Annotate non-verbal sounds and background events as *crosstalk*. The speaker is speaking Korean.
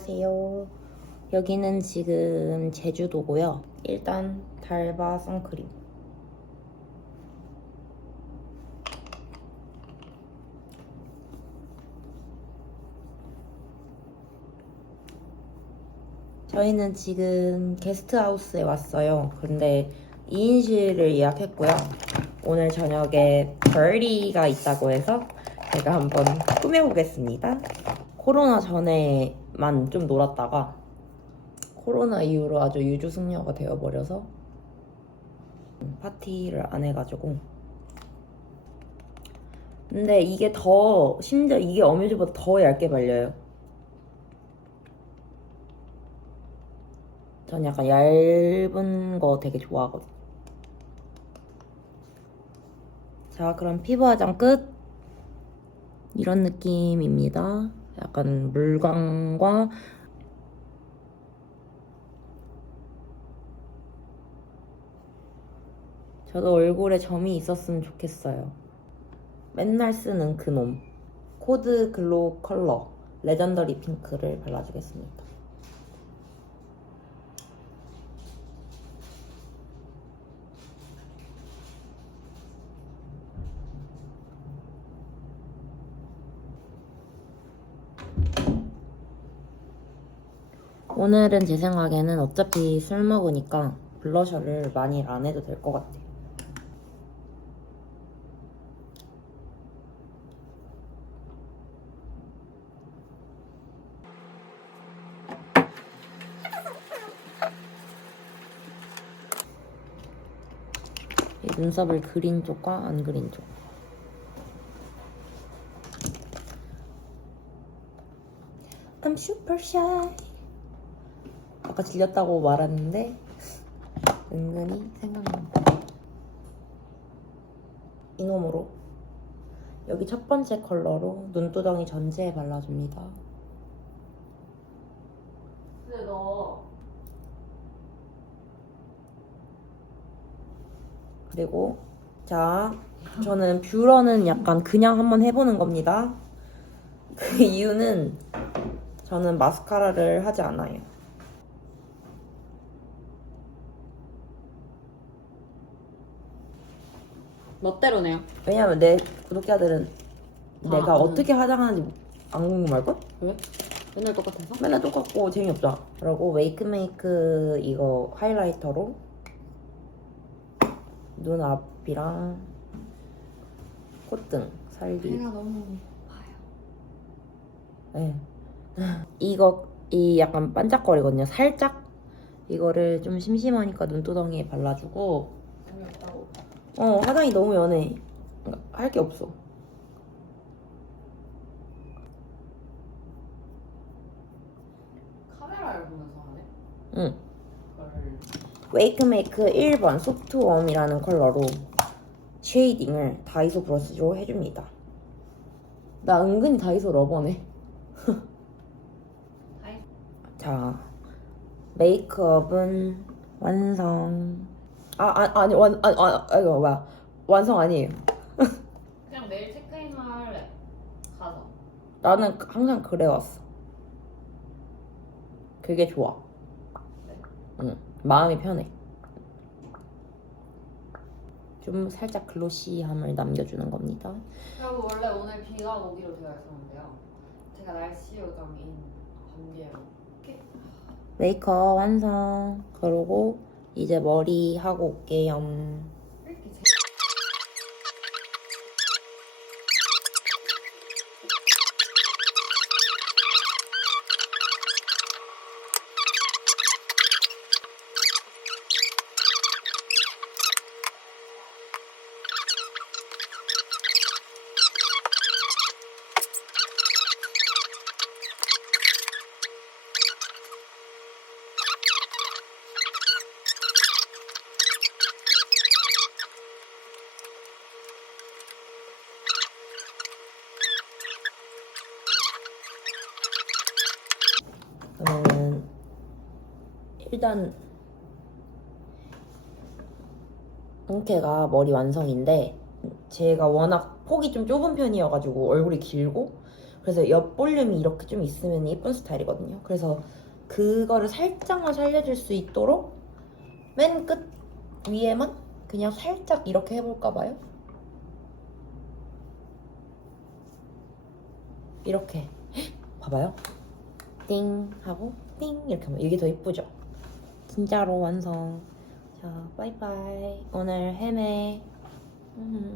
안녕하세요. 여기는 지금 제주도고요. 일단 달바 선크림. 저희는 지금 게스트하우스에 왔어요. 근데 2인실을 예약했고요. 오늘 저녁에 벌리가 있다고 해서 제가 한번 꾸며보겠습니다. 코로나 전에만 좀 놀았다가 코로나 이후로 아주 유주승려가 되어버려서 파티를 안 해가지고. 근데 이게 더 심지어 이게 어뮤즈보다 더 얇게 발려요. 전 약간 얇은 거 되게 좋아하거든 자 그럼 피부 화장 끝. 이런 느낌입니다 약간 물광과 저도 얼굴에 점이 있었으면 좋겠어요. 맨날 쓰는 그놈 코드 글로우 컬러 레전더리 핑크를 발라주겠습니다. 오늘은 제 생각에는 어차피 술 먹으니까 블러셔를 많이 안 해도 될 것 같아요. 이 눈썹을 그린 쪽과 안 그린 쪽. I'm super shy. 아까 질렸다고 말했는데 은근히 생각난다. 이놈으로 여기 첫 번째 컬러로 눈두덩이 전체에 발라줍니다. 근데 너 그리고 자 저는 뷰러는 약간 그냥 한번 해보는 겁니다. 그 이유는 저는 마스카라를 하지 않아요. 멋대로네요. 왜냐면 내 구독자들은 아, 내가 음. 어떻게 화장하는지 안 궁금할걸? 왜? 맨날 똑같아서? 맨날 똑같고 재미없잖아. 그리고 웨이크메이크 이거 하이라이터로 눈 앞이랑 콧등 살기. 배가 너무 아파요. 네. *laughs* 이거 이 약간 반짝거리거든요. 살짝 이거를 좀 심심하니까 눈두덩이에 발라주고? 어 화장이 너무 연해. 할 게 없어. 카메라를 보면서 하네? 응. 웨이크메이크 1번 소프트웜이라는 컬러로 쉐이딩을 다이소 브러쉬로 해줍니다. 나 은근히 다이소 러버네. *laughs* 자, 메이크업은 완성. 아, 아 아니 완, 아, 아, 아 이거 뭐야? 완성 아니에요. 그냥 매일 체크인 할래. 가서. 나는 항상 그래 왔어. 그게 좋아. 응, 마음이 편해. 좀 살짝 글로시함을 남겨주는 겁니다. 그리고 원래 오늘 비가 오기로 되어 있었는데요. 제가 날씨 요정인 관계로 이렇게 메이크업 완성. 그리고 이제 머리 하고 올게요. 그러면은 일단 홍케가 머리 완성인데 제가 워낙 폭이 좀 좁은 편이어가지고 얼굴이 길고 그래서 옆 볼륨이 이렇게 좀 있으면 예쁜 스타일이거든요. 그래서 그거를 살짝만 살려줄 수 있도록 맨 끝 위에만 그냥 살짝 이렇게 해볼까 봐요. 이렇게 *gasps* 봐봐요. 띵 하고 띵 이렇게 하면 이게 더 예쁘죠? 진짜로 완성. 자, 빠이빠이. 오늘 헤매. 음.